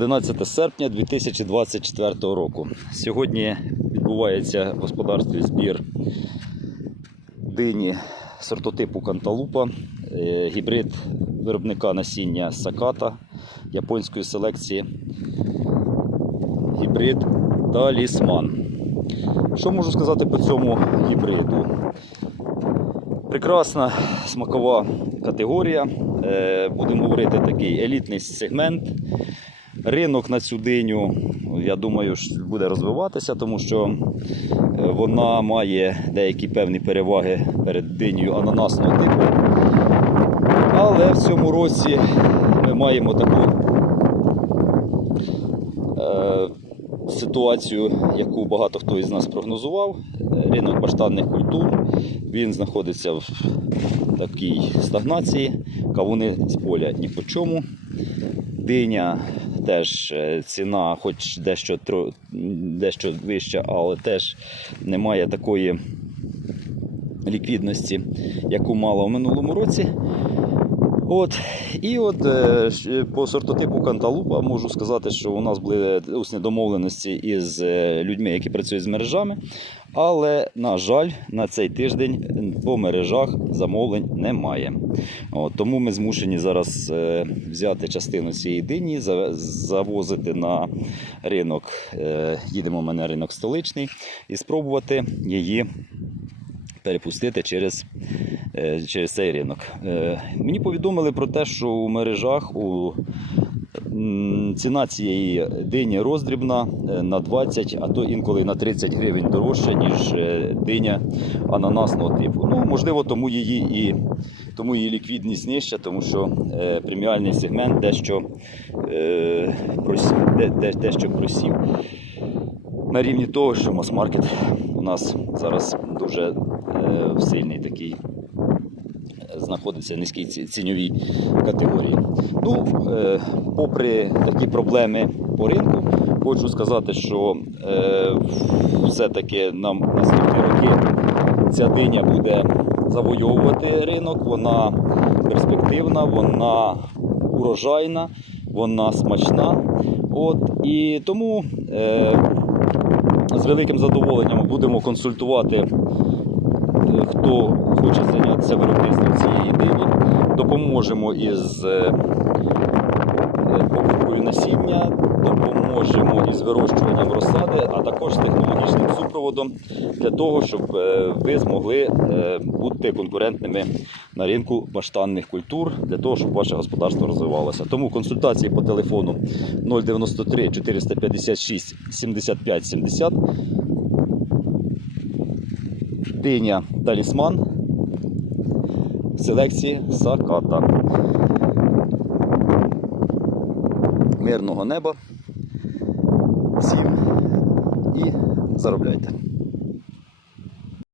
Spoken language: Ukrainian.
11 серпня 2024 року. Сьогодні відбувається в господарстві збір дині сортотипу Канталупа, е, гібрид виробника насіння Саката японської селекції. Гібрид Талісман. Що можу сказати по цьому гібриду? Прекрасна смакова категорія. Е, Будемо говорити такий елітний сегмент. Ринок на цю диню, я думаю, буде розвиватися, тому що е, вона має деякі певні переваги перед динею ананасного типу. Але в цьому році ми маємо таку е, ситуацію, яку багато хто із нас прогнозував. Ринок баштанних культур він знаходиться в такій стагнації. Кавуни з поля ні по чому. Диня теж е, ціна, хоч дещо, дещо вища, але теж немає такої ліквідності, яку мала в минулому році. От, і от е, по сортотипу Канталупа можу сказати, що у нас були усні домовленості із е, людьми, які працюють з мережами. Але, на жаль, на цей тиждень по мережах замовлень немає. От, тому ми змушені зараз е, взяти частину цієї дині, завозити на ринок. Е, їдемо ми на ринок столичний і спробувати її перепустити через, е, через цей ринок. Е, Мені повідомили про те, що у мережах у ціна цієї дині роздрібна е, на 20, а то інколи на 30 гривень дорожча, ніж диня ананасного типу. Ну, можливо, тому її і тому її ліквідність нижча, тому що преміальний сегмент дещо, просів, де, де, дещо просів на рівні того, що мас-маркет у нас зараз дуже е, сильний такий е, знаходиться низькій ці- ціньовій категорії. Ну, е, попри такі проблеми по ринку, хочу сказати, що все-таки нам наступні роки ця диня буде завойовувати ринок, вона перспективна, вона урожайна, вона смачна. От, і тому з великим задоволенням будемо консультувати, е, хто хоче зайнятися виробництвом цієї дині. Допоможемо із е, е, покупкою насіння, допоможемо із вирощуванням розсади, а також з технологічним супроводом для того, щоб е, ви змогли е, бути конкурентними на ринку баштанних культур, для того, щоб ваше господарство розвивалося. Тому консультації по телефону 093 456 75 70 диня талісман селекції Саката. Мирного неба всім і заробляйте.